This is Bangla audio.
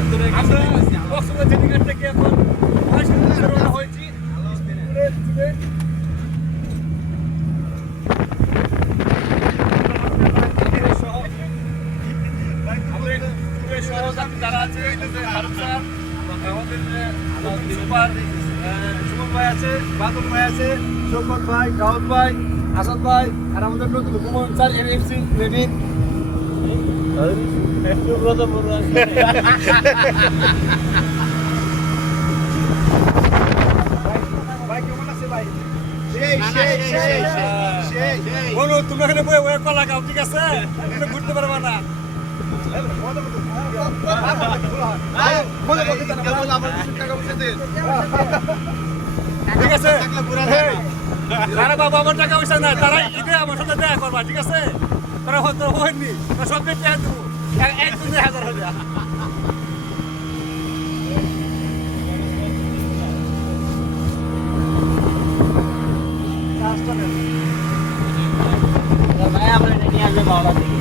আমরা কক্সবাজার জেটিঘাট থেকে এখন মহেশখালীতে রওনা হয়েছি। সহযাত্রী যারা আছে ফারুক স্যার, আমাদের সুপার সুমন ভাই আছে, বাদল ভাই আছে, শোকত ভাই, দাউদ ভাই, আসাদ ভাই, আর আমাদের নতুন হুমায়ুন স্যার এনএফসি রেডি। ভাই কেমন আছে ভাই? বলো তুমি এখানে বই ওই কলা খাও, ঠিক আছে? তুমি ঘুরতে পারবা না। ঠিক আছে, তারা বাবা আমার টাকা পয়সা না, তারা ঈদে আমার সাথে দেখা করবা, ঠিক আছে? তারা হয়তো হয়নি, সব টাকা দেবো 1-2 হাজার টাকা। ভাই আমরা এটা নিয়ে আসবে বাবা থেকে।